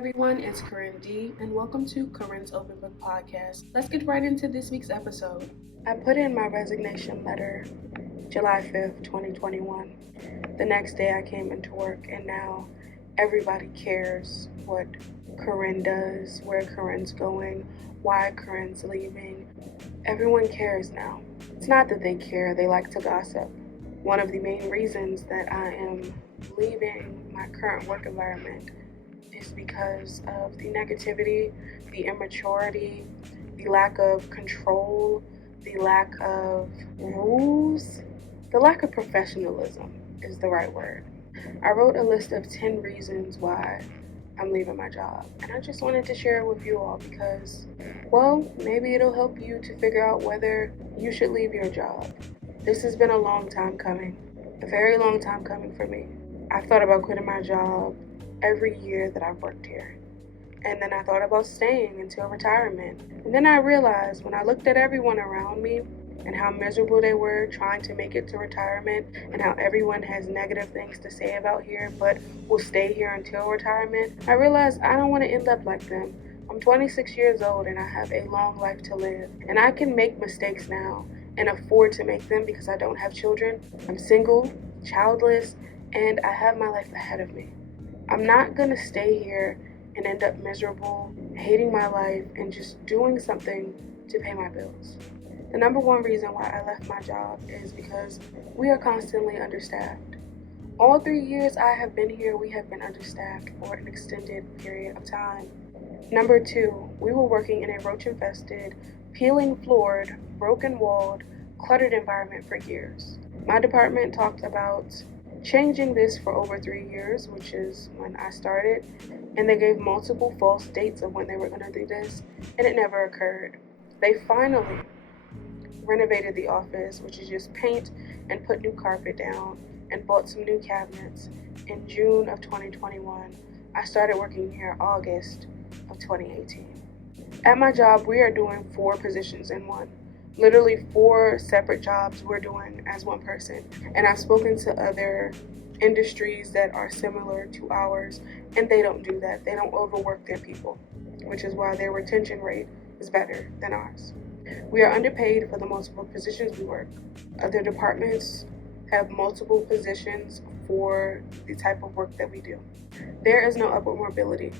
everyone, it's CorinD, and welcome to Corin's Open Book Podcast. Let's get right into this week's episode. I put in my resignation letter July 5th, 2021. The next day I came into work, and now everybody cares what Corin does, where Corin's going, why Corin's leaving. Everyone cares now. It's not that they care, they like to gossip. One of the main reasons that I am leaving my current work environment is because of the negativity, the immaturity, the lack of control, the lack of rules, the lack of professionalism is the right word. I wrote a list of 10 reasons why I'm leaving my job, and I just wanted to share it with you all because, well, maybe it'll help you to figure out whether you should leave your job. This has been a long time coming, a very long time coming for me. I've thought about quitting my job every year that I've worked here. And then I thought about staying until retirement. And then I realized when I looked at everyone around me and how miserable they were trying to make it to retirement and how everyone has negative things to say about here but will stay here until retirement, I realized I don't want to end up like them. I'm 26 years old and I have a long life to live. And I can make mistakes now and afford to make them because I don't have children. I'm single, childless, and I have my life ahead of me. I'm not going to stay here and end up miserable, hating my life, and just doing something to pay my bills. The number one reason why I left my job is because we are constantly understaffed. All 3 years I have been here, we have been understaffed for an extended period of time. Number two, we were working in a roach-infested, peeling-floored, broken-walled, cluttered environment for years. My department talked about changing this for over 3 years, which is when I started, and they gave multiple false dates of when they were going to do this, and it never occurred. They finally renovated the office, which is just paint and put new carpet down, and bought some new cabinets in June of 2021. I started working here August of 2018. At my job, we are doing 4 positions in one. Literally 4 separate jobs we're doing as one person. And I've spoken to other industries that are similar to ours, and they don't do that. They don't overwork their people, which is why their retention rate is better than ours. We are underpaid for the multiple positions we work. Other departments have multiple positions for the type of work that we do. There is no upward mobility.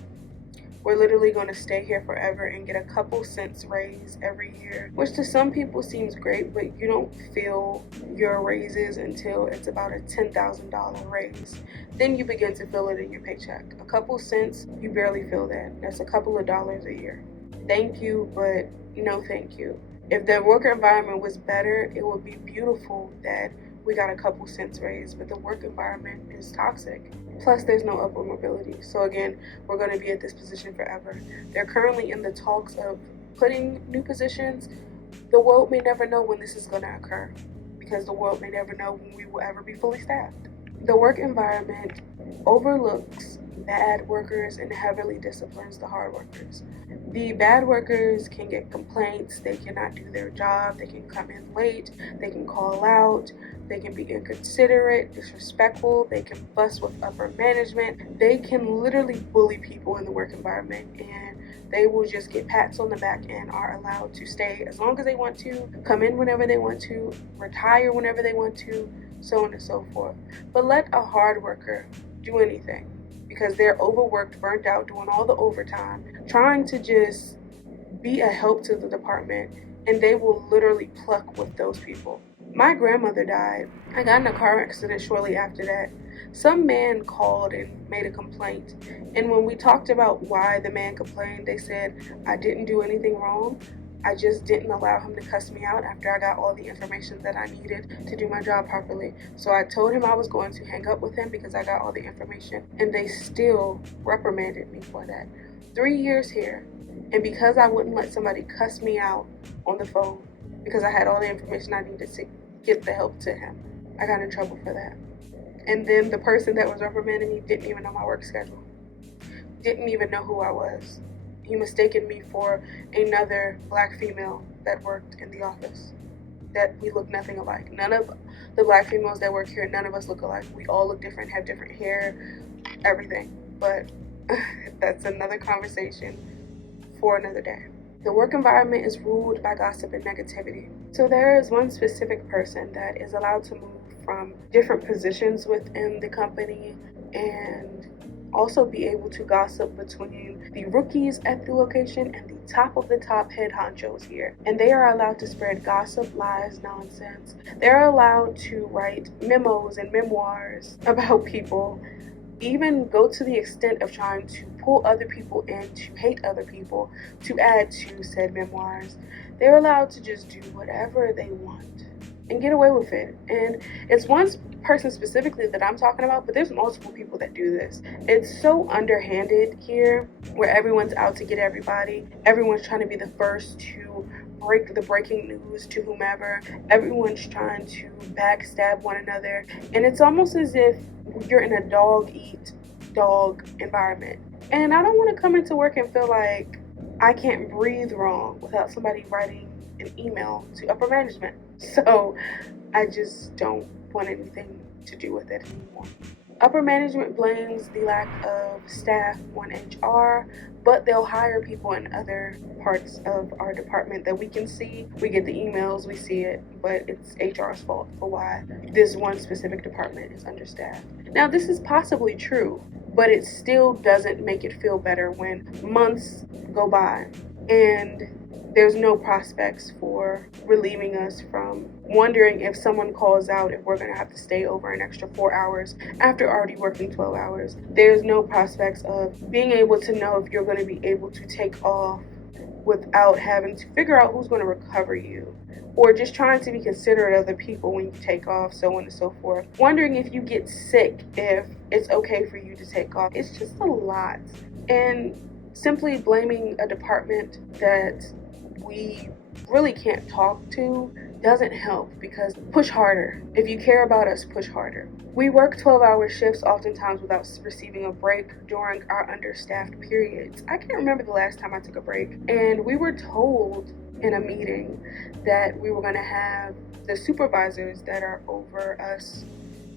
We're literally going to stay here forever and get a couple cents raise every year, which to some people seems great, but you don't feel your raises until it's about a $10,000 raise. Then you begin to feel it in your paycheck. A couple cents, you barely feel that. That's a couple of dollars a year. Thank you, but no thank you. If the work environment was better, it would be beautiful that we got a couple cents raise, but the work environment is toxic. Plus, there's no upward mobility. So again, we're going to be at this position forever. They're currently in the talks of putting new positions. The world may never know when this is going to occur because the world may never know when we will ever be fully staffed. The work environment overlooks bad workers and heavily disciplines the hard workers. The bad workers can get complaints, they cannot do their job, they can come in late, they can call out, they can be inconsiderate, disrespectful, they can fuss with upper management, they can literally bully people in the work environment, and they will just get pats on the back and are allowed to stay as long as they want to, come in whenever they want to, retire whenever they want to, so on and so forth. But let a hard worker do anything because they're overworked, burnt out, doing all the overtime, trying to just be a help to the department, and they will literally pluck with those people. My grandmother died. I got in a car accident shortly after that. Some man called and made a complaint, and when we talked about why the man complained, they said, I didn't do anything wrong. I just didn't allow him to cuss me out after I got all the information that I needed to do my job properly. So I told him I was going to hang up with him because I got all the information, and they still reprimanded me for that. 3 years here, and because I wouldn't let somebody cuss me out on the phone because I had all the information I needed to get the help to him, I got in trouble for that. And then the person that was reprimanding me didn't even know my work schedule, didn't even know who I was. He mistaken me for another black female that worked in the office, that we look nothing alike. None of the black females that work here, none of us look alike. We all look different, have different hair, everything. But That's another conversation for another day. The work environment is ruled by gossip and negativity. So there is one specific person that is allowed to move from different positions within the company and also be able to gossip between the rookies at the location and the top of the top head honchos here. And they are allowed to spread gossip, lies, nonsense. They're allowed to write memos and memoirs about people, even go to the extent of trying to pull other people in to hate other people to add to said memoirs. They're allowed to just do whatever they want and get away with it. And it's one person specifically that I'm talking about, but there's multiple people that do this. It's so underhanded here, where everyone's out to get everybody. Everyone's trying to be the first to break the breaking news to whomever. Everyone's trying to backstab one another. And it's almost as if you're in a dog-eat-dog environment. And I don't want to come into work and feel like I can't breathe wrong without somebody writing an email to upper management. So I just don't want anything to do with it anymore. Upper management blames the lack of staff on HR, but they'll hire people in other parts of our department that we can see. We get the emails, we see it, but it's HR's fault for why this one specific department is understaffed. Now, this is possibly true, but it still doesn't make it feel better when months go by and there's no prospects for relieving us from wondering if someone calls out if we're going to have to stay over an extra 4 hours after already working 12 hours. There's no prospects of being able to know if you're going to be able to take off without having to figure out who's going to recover you, or just trying to be considerate of the people when you take off, so on and so forth. Wondering if you get sick, if it's okay for you to take off. It's just a lot. And simply blaming a department that we really can't talk to doesn't help, because push harder. If you care about us, push harder. We work 12-hour shifts oftentimes without receiving a break during our understaffed periods. I can't remember the last time I took a break, and we were told in a meeting that we were going to have the supervisors that are over us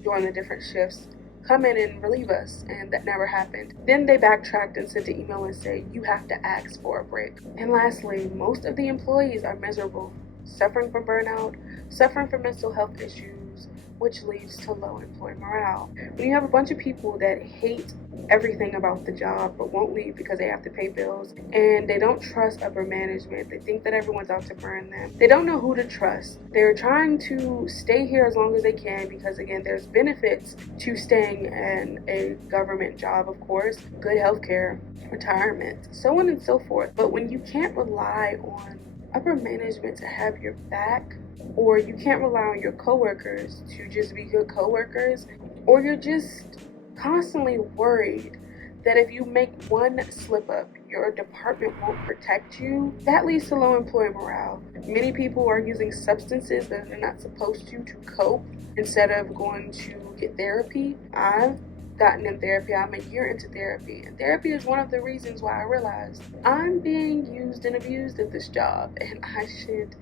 during the different shifts come in and relieve us, and that never happened. Then they backtracked and sent an email and said, you have to ask for a break. And lastly, most of the employees are miserable, suffering from burnout, suffering from mental health issues, which leads to low employee morale. When you have a bunch of people that hate everything about the job but won't leave because they have to pay bills, and they don't trust upper management, they think that everyone's out to burn them, they don't know who to trust. They're trying to stay here as long as they can because, again, there's benefits to staying in a government job, of course, good health care, retirement, so on and so forth. But when you can't rely on upper management to have your back, or you can't rely on your coworkers to just be good coworkers, or you're just constantly worried that if you make one slip up, your department won't protect you, that leads to low employee morale. Many people are using substances that they're not supposed to cope instead of going to get therapy. I've gotten in therapy. I'm a year into therapy, and therapy is one of the reasons why I realized I'm being used and abused at this job, and I should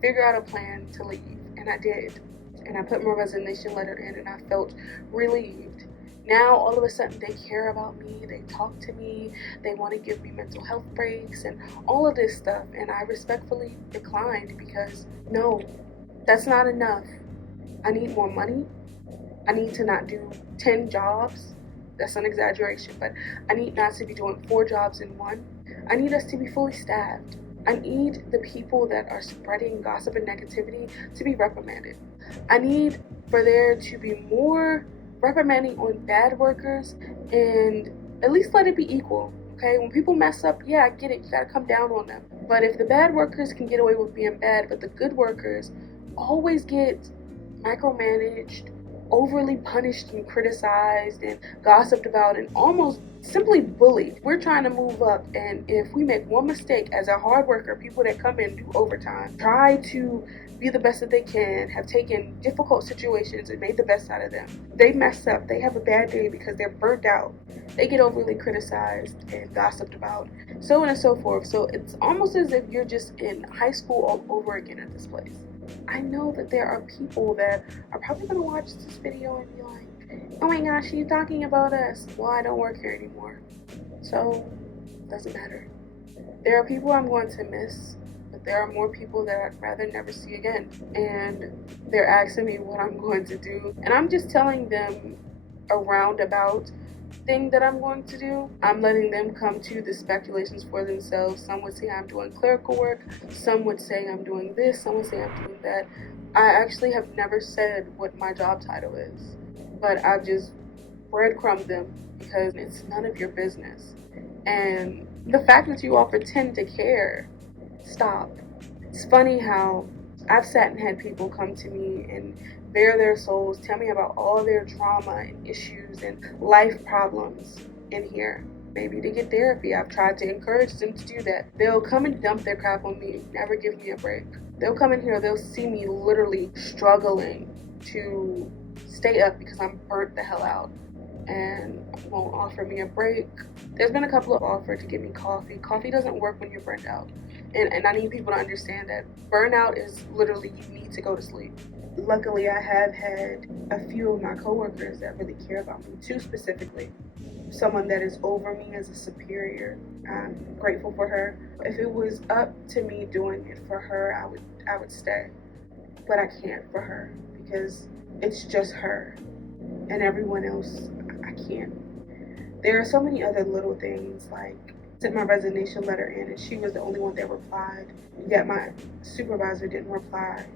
figure out a plan to leave. And I did, and I put my resignation letter in, and I felt relieved. Now all of a sudden they care about me, they talk to me, they want to give me mental health breaks and all of this stuff, and I respectfully declined because no, that's not enough. I need more money. I need to not do 10 jobs. That's an exaggeration, but I need not to be doing 4 jobs in one. I need us to be fully staffed. I need the people that are spreading gossip and negativity to be reprimanded. I need for there to be more reprimanding on bad workers, and at least let it be equal. Okay, when people mess up, yeah, I get it, you gotta come down on them. But if the bad workers can get away with being bad, but the good workers always get micromanaged, overly punished and criticized and gossiped about and almost simply bullied. We're trying to move up, and if we make one mistake as a hard worker, people that come in do overtime, try to be the best that they can, have taken difficult situations and made the best out of them. They mess up, they have a bad day because they're burnt out. They get overly criticized and gossiped about, so on and so forth. So it's almost as if you're just in high school all over again at this place. I know that there are people that are probably going to watch this video and be like, oh my gosh, you're talking about us. Well, I don't work here anymore. So, doesn't matter. There are people I'm going to miss, but there are more people that I'd rather never see again. And they're asking me what I'm going to do. And I'm just telling them a roundabout thing that I'm going to do. I'm letting them come to the speculations for themselves. Some would say I'm doing clerical work. Some would say I'm doing this. Some would say I'm doing that. I actually have never said what my job title is, but I just breadcrumb them because it's none of your business. And the fact that you all pretend to care, stop. It's funny how I've sat and had people come to me and bare their souls, tell me about all their drama and issues and life problems in here. Maybe to get therapy. I've tried to encourage them to do that. They'll come and dump their crap on me, never give me a break. They'll come in here, they'll see me literally struggling to stay up because I'm burnt the hell out, and won't offer me a break. There's been a couple of offers to give me coffee. Coffee doesn't work when you're burnt out. And I need people to understand that burnout is literally you need to go to sleep. Luckily, I have had a few of my coworkers that really care about me, two specifically. Someone that is over me as a superior. I'm grateful for her. If it was up to me doing it for her, I would stay. But I can't for her because it's just her. And everyone else, I can't. There are so many other little things, like I sent my resignation letter in and she was the only one that replied, yet my supervisor didn't reply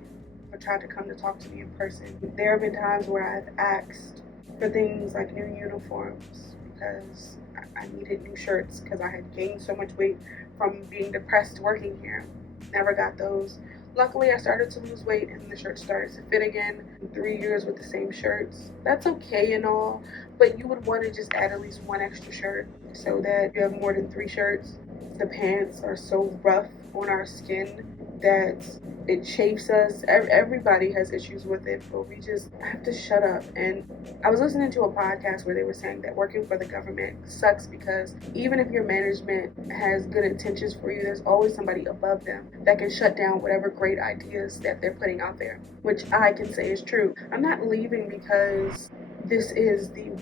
or tried to come to talk to me in person. There have been times where I've asked for things like new uniforms because I needed new shirts because I had gained so much weight from being depressed working here. Never got those. Luckily, I started to lose weight and the shirts started to fit again. 3 years with the same shirts. That's okay and all, but you would want to just add at least one extra shirt so that you have more than 3 shirts. The pants are so rough on our skin that it chafes us. Everybody has issues with it, but we just have to shut up. And I was listening to a podcast where they were saying that working for the government sucks because even if your management has good intentions for you, there's always somebody above them that can shut down whatever great ideas that they're putting out there, which I can say is true. I'm not leaving because this is the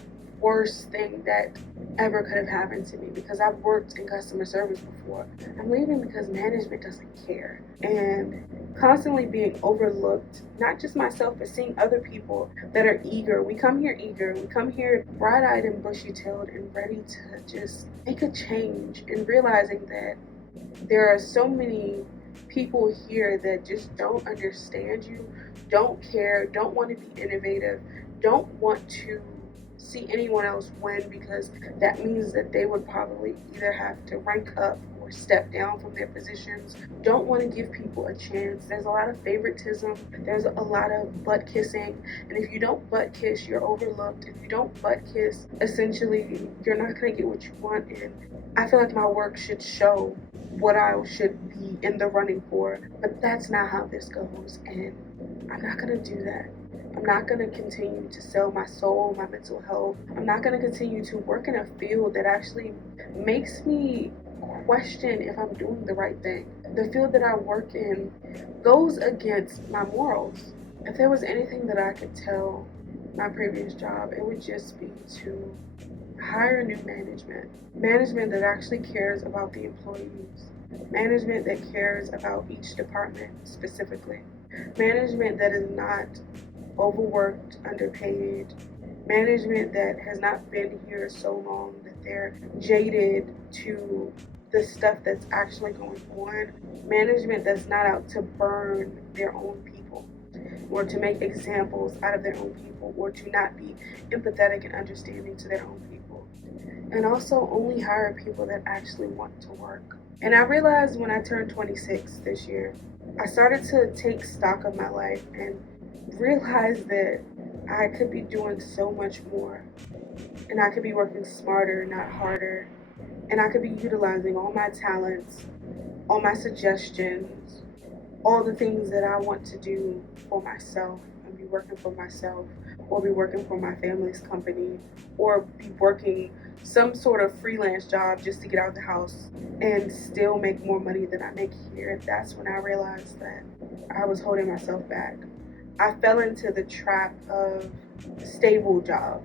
worst thing that ever could have happened to me because I've worked in customer service before. I'm leaving because management doesn't care and constantly being overlooked, not just myself, but seeing other people that are eager. We come here bright-eyed and bushy-tailed and ready to just make a change, and realizing that there are so many people here that just don't understand you, don't care, don't want to be innovative, don't want to see anyone else win because that means that they would probably either have to rank up or step down from their positions, don't want to give people a chance. There's a lot of favoritism, there's a lot of butt kissing, and if you don't butt kiss, you're overlooked. If you don't butt kiss, essentially you're not going to get what you want, and I feel like my work should show what I should be in the running for, but that's not how this goes, and I'm not going to do that. I'm not going to continue to sell my soul, my mental health. I'm not going to continue to work in a field that actually makes me question if I'm doing the right thing. The field that I work in goes against my morals. If there was anything that I could tell my previous job, it would just be to hire new management. Management that actually cares about the employees. Management that cares about each department specifically. Management that is not overworked, underpaid, management that has not been here so long that they're jaded to the stuff that's actually going on, management that's not out to burn their own people or to make examples out of their own people or to not be empathetic and understanding to their own people, and also only hire people that actually want to work. And I realized when I turned 26 this year, I started to take stock of my life and realized that I could be doing so much more, and I could be working smarter, not harder, and I could be utilizing all my talents, all my suggestions, all the things that I want to do for myself, and be working for myself, or be working for my family's company, or be working some sort of freelance job just to get out of the house and still make more money than I make here. That's when I realized that I was holding myself back. I fell into the trap of stable job.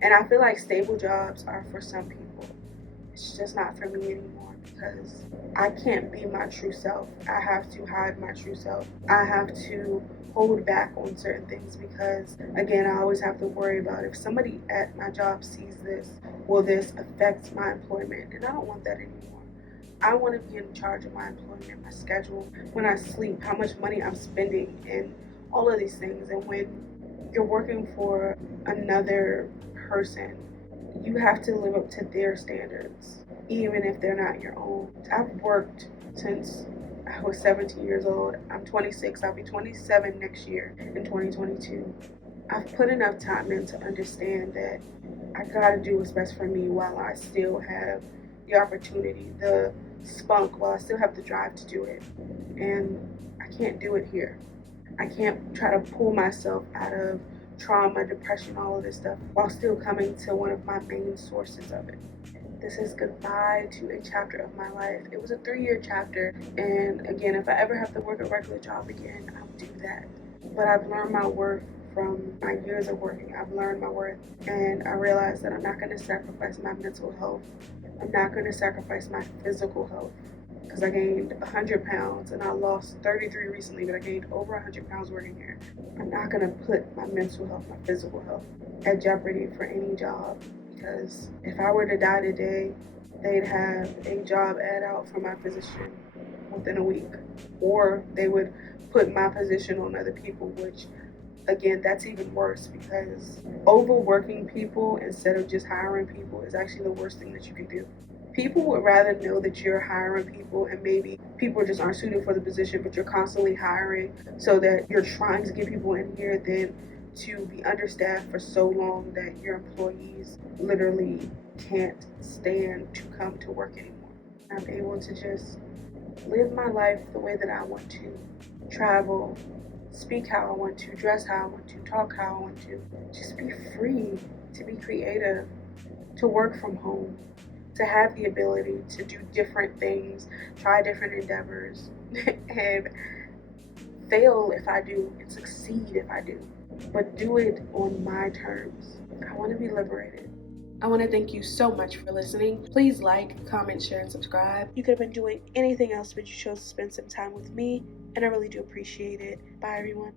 And I feel like stable jobs are for some people. it's just not for me anymore, because I can't be my true self. I have to hide my true self. I have to hold back on certain things because, again, I always have to worry about if somebody at my job sees this, will this affect my employment? And I don't want that anymore. I want to be in charge of my employment, my schedule, when I sleep, how much money I'm spending, and all of these things. And when you're working for another person, you have to live up to their standards, even if they're not your own. I've worked since I was 17 years old. I'm 26. I'll be 27 next year in 2022. I've put enough time in to understand that I gotta do what's best for me while I still have the opportunity, the spunk, while I still have the drive to do it. And I can't do it here. I can't try to pull myself out of trauma, depression, all of this stuff, while still coming to one of my main sources of it. This is goodbye to a chapter of my life. It was a 3-year chapter, and again, if I ever have to work a regular job again, I'll do that. But I've learned my worth from my years of working. I've learned my worth, and I realized that I'm not going to sacrifice my mental health. I'm not going to sacrifice my physical health, because I gained 100 pounds and I lost 33 recently, but I gained over 100 pounds working here. I'm not going to put my mental health, my physical health at jeopardy for any job, because if I were to die today, they'd have a job ad out for my position within a week, or they would put my position on other people, which, again, that's even worse, because overworking people instead of just hiring people is actually the worst thing that you can do. People would rather know that you're hiring people and maybe people just aren't suited for the position, but you're constantly hiring so that you're trying to get people in here, than to be understaffed for so long that your employees literally can't stand to come to work anymore. I'm able to just live my life the way that I want to, travel, speak how I want to, dress how I want to, talk how I want to, just be free, to be creative, to work from home, to have the ability to do different things, try different endeavors, and fail if I do, and succeed if I do, but do it on my terms. I want to be liberated. I want to thank you so much for listening. Please like, comment, share, and subscribe. You could have been doing anything else, but you chose to spend some time with me, and I really do appreciate it. Bye, everyone.